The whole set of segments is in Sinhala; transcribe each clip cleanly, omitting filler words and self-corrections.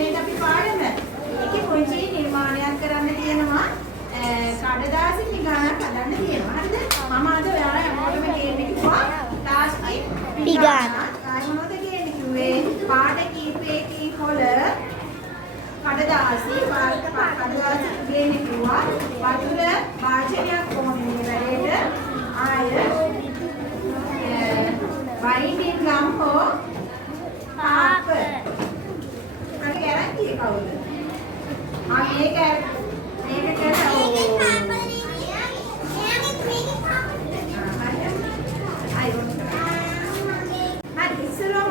මේක අපි පාඩම. ඒකේ පොඩි නිර්මාණයක් කරන්න තියෙනවා. කඩදාසි පිඟානක් හදන්න තියෙනවා. හරිද? මම අද ඔයාලා හැමෝටම කියන්නේ කිව්වා ටාස්ක් පිඟාන. මොනවද කියන්නේ කිව්වේ? පාඩ කීපයකින් හොල කඩදාසි වාල්ක කඩදාසි කියන්නේ කිව්වා. වතුර වාචනයක් ඕනේ මේ වැඩේට. ආය වයින්ඩින් ගම් හෝ පාප. අර ගැරන්ටි කවුද? මේක කරලා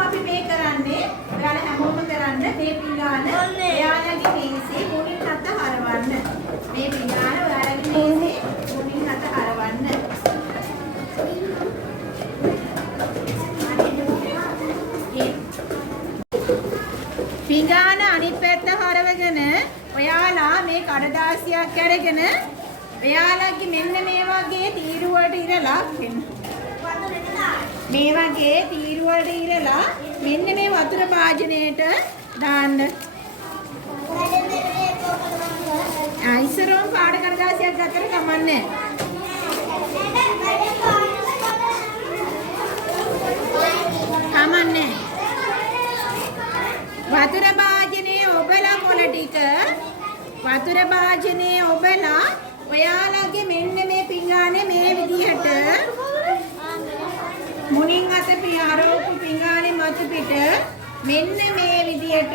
අපි මේ කරන්නේ ඔයාලා හැමෝම කරන්න මේ පිඟාන ඔයාලගේ මේසේ මුලින් හත හරවන්න. මේ පිඟාන ඔයාලගේ මේසේ මුලින් හත හරවන්න. පිඟාන අනිත් පැත්ත හරවගෙන ඔයාලා මේ කඩදාසියක් අරගෙන ඔයාලගේ මෙන්න මේ වගේ තීරුවලට ඉරලා මේ වගේ තීරුවලට ඉරලා මෙන්න මේ වතුර භාජනයට දාන්න. ඉස්සරෝම් පාට කඩදාසියක් ගත්තට කමන්නේ. කමන්නේ. වතුර භාජනයේ ඔබලා කොළ ටික වතුර භාජනයේ ඔබලා ඔයාලගේ මෙන්න මේ පිඟානේ මේ විදිහට මුණින් අත පියාරෝපු පිඟානේ මතු පිට මෙන්න මේ විදිහට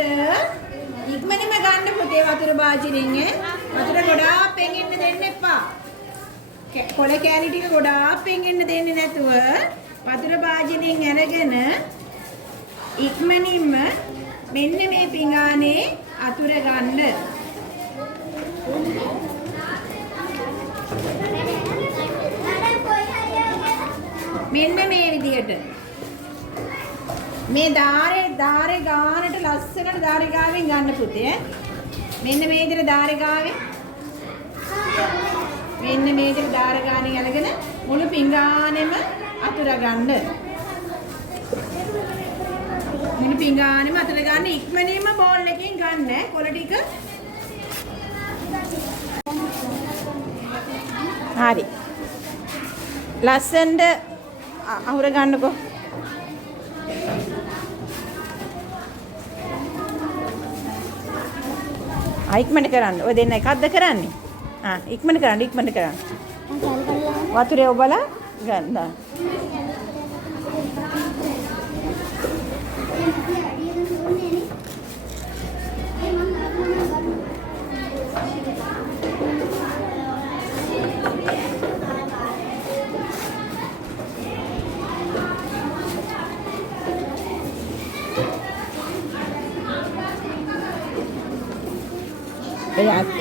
ඉක්මනටම ගන්න පුතේ වතුර භාජනයෙන් වතුර ගොඩාක් පෙඟෙන්න දෙන්න එපා. කොළ කෑලි ටික ගොඩාක් පෙඟෙන්න දෙන්නේ නැතුව වතුර භාජනයෙන් අරගෙන ඉක්මනින්ම මෙන්න මේ පිඟානේ අතුර ගන්න. මෙන්න මේ විදියට මේ ධාරේ ගානට ලස්සනට ධාරේ ගාවෙන් ගන්න පුතේ. මෙන්න මේ විදියට ධාරේ ගාවෙන් මෙන්න මේ විදියට ධාර ගානෙන් අරගෙන මුළු පිඟානෙම අතුර ගන්න. මුළු පිඟානෙම අතුර ගන්න. ඉක්මනින්ම බෝල් එකකින් ගන්න කොළ ටික. හරි. ලස්සනට අහුර ගන්නකෝ. ඉක්මනට කරන්න. ඔය දෙන්න එකක්ද කරන්නේ? ඉක්මනට කරන්න. වතුරේ ඔබලා ගන්න.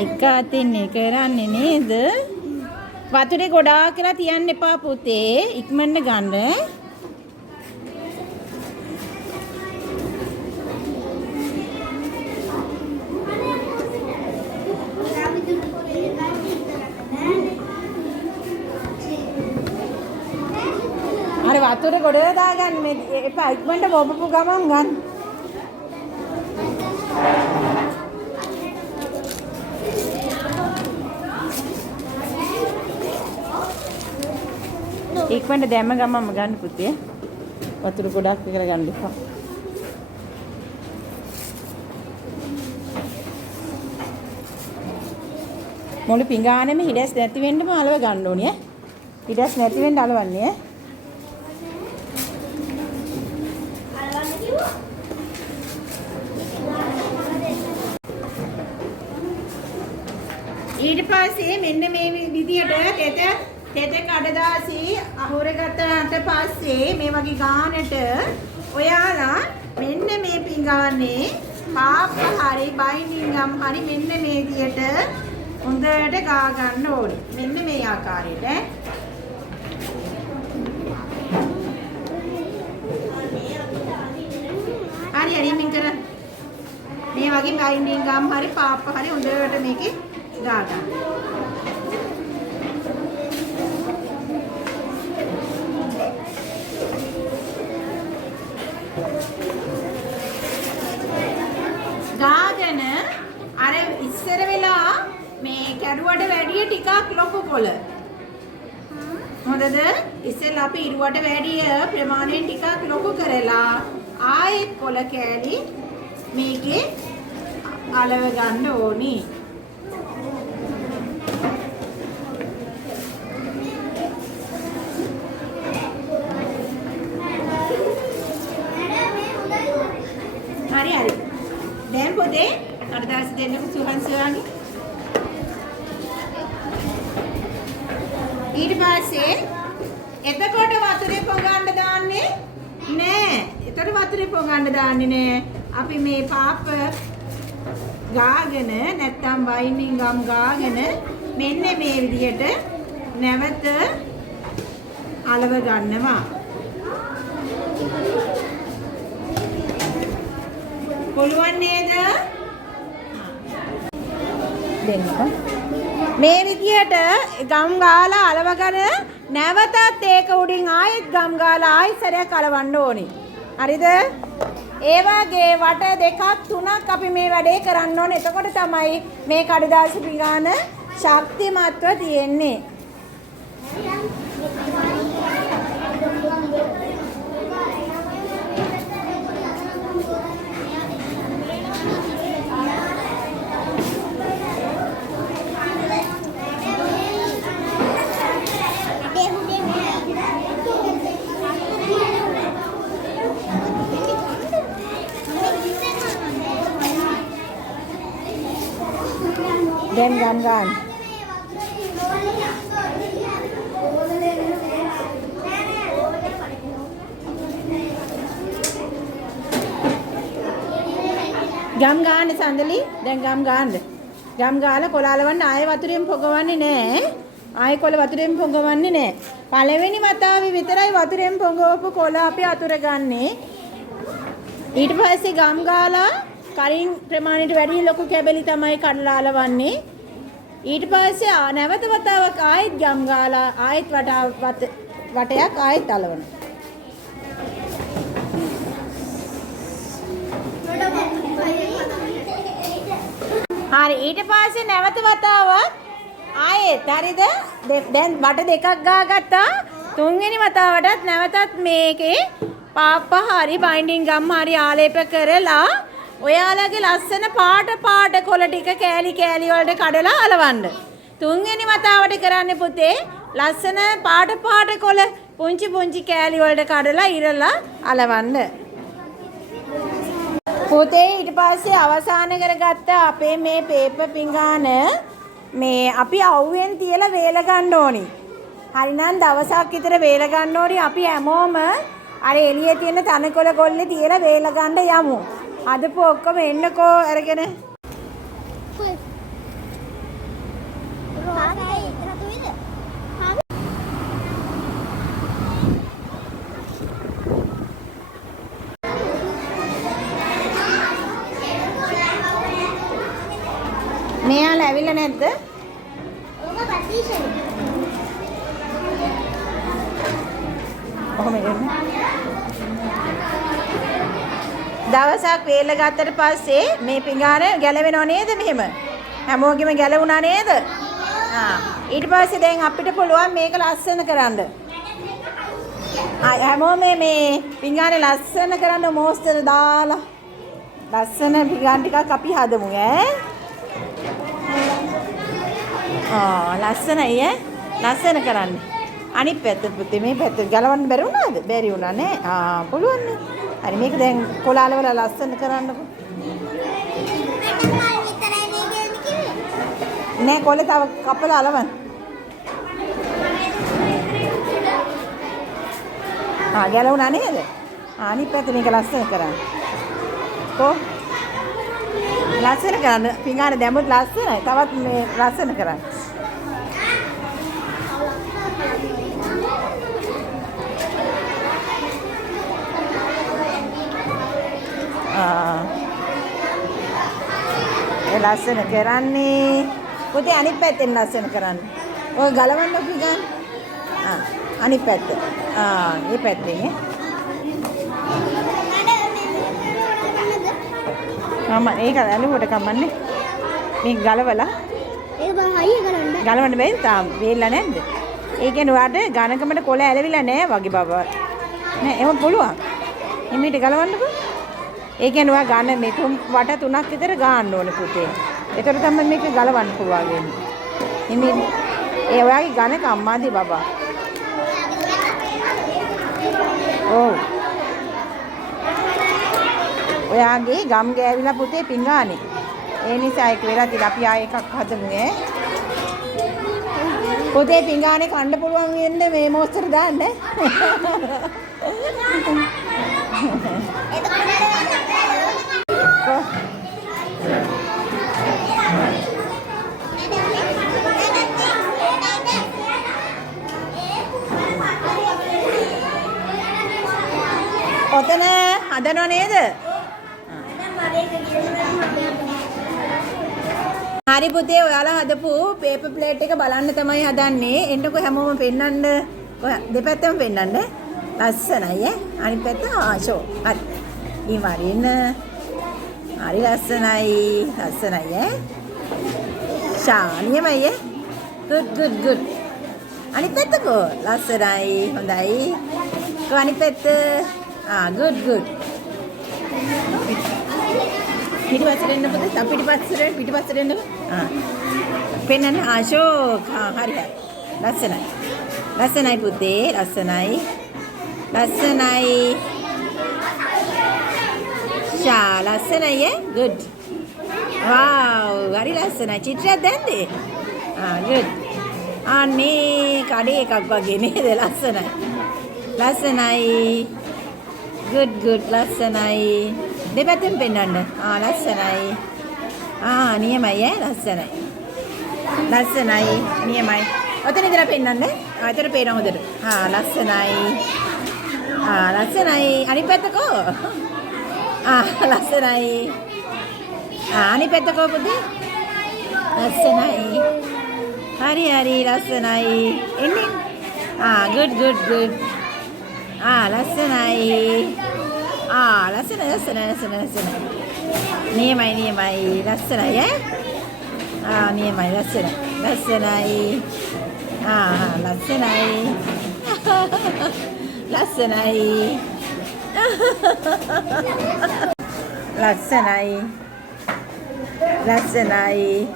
එක අතින් කරන්නේ නේද? වතුරේ ගොඩාක් කියලා තියන්න එපා පුතේ. ඉක්මනට ගන්න. අර වතුරේ ගොඩ දාගන්න මේ එපා. ඉක්මනට බොබපු ගමන් ගන්න. ඉක්මනට දැම්ම ගමන්ම ගන්න පුතේ. වතුර ගොඩක් විතර ගන්න එපා. මුළු පිඟානෙම හිඩැස් නැති වෙන්නම අලව ගන්න ඕනේ ඈ. හිඩැස් නැති වෙන්න අලවන්නේ ඈ. ඊට පස්සේ මෙන්න මේ විදියට තෙත කඩදාසි අහුරගත්තට පස්සේ මේ වගේ ගානට ඔයාලා මෙන්න මේ පිඟානේ පාප හරි බයින්ඩින් ගම් හරි මෙන්න මේ විදියට හොඳට ගා ගන්න ඕනේ. මෙන්න මේ ආකාරයට හරි මින් කර මේ වගේ බයින්ඩින් ගම් හරි පාප හරි හොඳට මේකේ ගා ගන්න. ගාගෙන මේ කැඩුවට වැඩිය ටිකක් ලොකු කොළ. හොඳද? ඉස්සෙල්ලා අපි ඉරුවට වැඩිය ප්‍රමාණයෙන් ටිකක් ලොකු කරලා ආයෙත් කොළ කෑලි මේකේ අලව ගන්න ඕනි. හරි හරි. දැන් පොතේ කඩදාසි දෙන්නකො සුහන්සියාගේ. ඊට පස්සේ එතකොට වතුරේ පොඟන්න දාන්නේ නෑ. එතකොට වතුරේ පොඟන්න දාන්නේ නෑ. අපි මේ පාප ගාගෙන නැත්තම් වයින්ින් ගම් ගාගෙන මෙන්න මේ විදිහට නැවත අලව ගන්නවා. පුළුවන් නේද? දෙන්නකො. මේ විදිහට ගම් ගාලා අලවගෙන නැවතත් ඒක උඩින් ආයෙත් ගම් ගාලා ආයෙත් සැරයක් අලවන්න ඕනි. හරිද? ඒ වගේ වට දෙකක් තුනක් අපි මේ වැඩේ කරන්න ඕනේ. එතකොට තමයි මේ කඩදාසි පිඟාන ශක්තිමත්ව තියෙන්නේ. Dan gan. ගම් ගන්න සඳලි දැන් ගම් ගන්නද ගම් ගාලා කොළ අලවන්න ආයෙ වතුරෙන් පොඟවන්නේ නැහැ ආයෙ කොළ වතුරෙන් පොඟවන්නේ නැහැ පළවෙනි වතාවේ විතරයි වතුරෙන් පොඟවපු කොළ අපි අතුර ගන්නේ ඊට පස්සේ ගම් ගාලා කලින් ප්‍රමාණයට වැඩි ලොකු කැබලි තමයි කඩලා අලවන්නේ ඊට පස්සේ නැවත වතාවක් ආයෙත් ගම් ගාලා ආයෙත් වටයක් ආයෙත් අලවනවා හරි ඊට පස්සේ නැවත වතාවක් ආයෙත් හරිද දැන් වට දෙකක් ගාගත්තා තුන්වෙනි වතාවටත් නැවතත් මේකේ පාප්ප හරි බයින්ඩින් ගම් හරි ආලේප කරලා ඔයාලගේ ලස්සන පාට කොළ ටික කෑලි වලට කඩලා අලවන්න තුන්වෙනි වතාවට කරන්නේ පුතේ ලස්සන පාට කොළ පුංචි කෑලි වලට කඩලා ඉරලා අලවන්න පුතේ ඊට පස්සේ අවසාන කරගත්ත අපේ මේ පේපර් පිඟාන මේ අපි අවුවෙන් තියලා වේල ගන්න ඕනි. හරිනම් දවසක් විතර වේල ගන්න ඕනි. අපි හැමෝම අර එළියේ තියෙන තනකොළ කොල්ලේ තියලා වේල ගන්න යමු. අදපු ඔක්කොම එන්නකෝ අරගෙන. මෙයාලා ඇවිල්ලා නැද්ද? ඔක පැටිෂන්. කොහොමද එන්නේ? දවසක් වේල ගත්තට පස්සේ මේ පිඟාන ගැලවෙනව නේද මෙහෙම? හැමෝගෙම ගැලවුණා නේද? ඊට පස්සේ දැන් අපිට පුළුවන් මේක ලස්සන කරන්න. හැමෝම මේ පිඟානේ ලස්සන කරන්න මොස්තර දාලා ලස්සන පිඟාන ටිකක් අපි හදමු ඈ. ලස්සනයි ලස්සන කරන්න අනිත් පැත්ත පුතේ මේ පැත්ත ගලවන්න බැරි වුණාද? බැරි වුණා නේ. පුළුවන් නේ. හරි මේක දැන් කොලාල වල ලස්සන කරන්නකෝ. නෑ කොළ තව කපලා අලවන්න. ගැලවුණා නේද? අනිත් පැත්ත මේක ලස්සන කරන්න. ලස්සන කරන්න පිඟාන දැම්මොත් ලස්සනයි. තවත් මේ ලස්සන කරන්න. ඒ ලස්සන කරන්නේ පුතේ අනිත් පැත්තෙන් ලස්සන කරන්න. ඔය ගලවන්න පිඟාන. අනිත් පැත්ත. මේ පැත්තෙන් ඒක ඇලුවට කමන්නේ. මේක ගලවලා. ඒක ගලවන්න බැයිද? තාම වේල්ලා නැද්ද? ඒ කියන්නේ ඔයාට ඝනකමට කොළ ඇලවිලා නැහැ වගේ බබා. නෑ එහෙම පුළුවන්. එමෙට ගලවන්නකෝ. ඒ කියන්නේ ඔයා ගන්න මේ වට 3ක් විතර ගන්න ඕනේ පුතේ. ඒතර තමයි මේක ගලවන්න පුළුවන් වෙන්නේ. එමෙ ඒ ඔයාගේ ඝනකම් මදි බබා. ඔව්. ඔයාගේ ගම් ගෑවිලා පුතේ පිඟානේ. ඒ නිසා ඒක වෙලා තියලා අපි ආයෙ එකක් හදමු ඈ. පුතේ පිඟානේ කන්න පුළුවන් වෙන්නේ මේ මොස්තර දාන්න. ඔතන හදනව නේද? හරි පුතේ ඔයාලා හදපු පේපර් ප්ලේට් එක බලන්න තමයි හදන්නේ. එන්නකො හැමෝම පෙන්නන්න. ඔය දෙපැත්තම පෙන්නන්න. ලස්සනයි ඈ. අනිත් පැත්ත ආෂෝ. හරි. ඊමරින. හරි ලස්සනයි. ලස්සනයි ඈ. ශානියමයි ඈ. good. අනිත් පැත්තකෝ ලස්සනයි. හොඳයි. කො අනිත් පැත්ත. good. පිටිපස්සට එන්න පුතේ. තව පිටිපස්සට එන්නකෝ. පෙන්නන්න ආෂෝක්. හරි. ලස්සනයි පුතේ. ලස්සනයි. ෂා ලස්සනයි ඈ. good. wow හරි ලස්සනයි. චිත්‍රයක් දැන්දේ? good. අනේ කඩේ එකක් වගේ නේද? ලස්සනයි. good ලස්සනයි. දෙපැත්තෙන් පෙන්නන්න. ලස්සනයි. නියමයි ඈ. ලස්සනයි. නියමයි. ඔතන ඉඳලා පෙන්නන්න. එතන පේන හොඳට. ලස්සනයි. අනිත් පැත්තකෝ. ලස්සනයි. අනිත් පැත්තකෝ පුතේ. ලස්සනයි. හරි ලස්සනයි. එන්නේ. good. ලස්සනයි. ලස්සනයි. නියමයි. ලස්සනයි ඈ. නියමයි. ලස්සනයි. ලස්සනයි.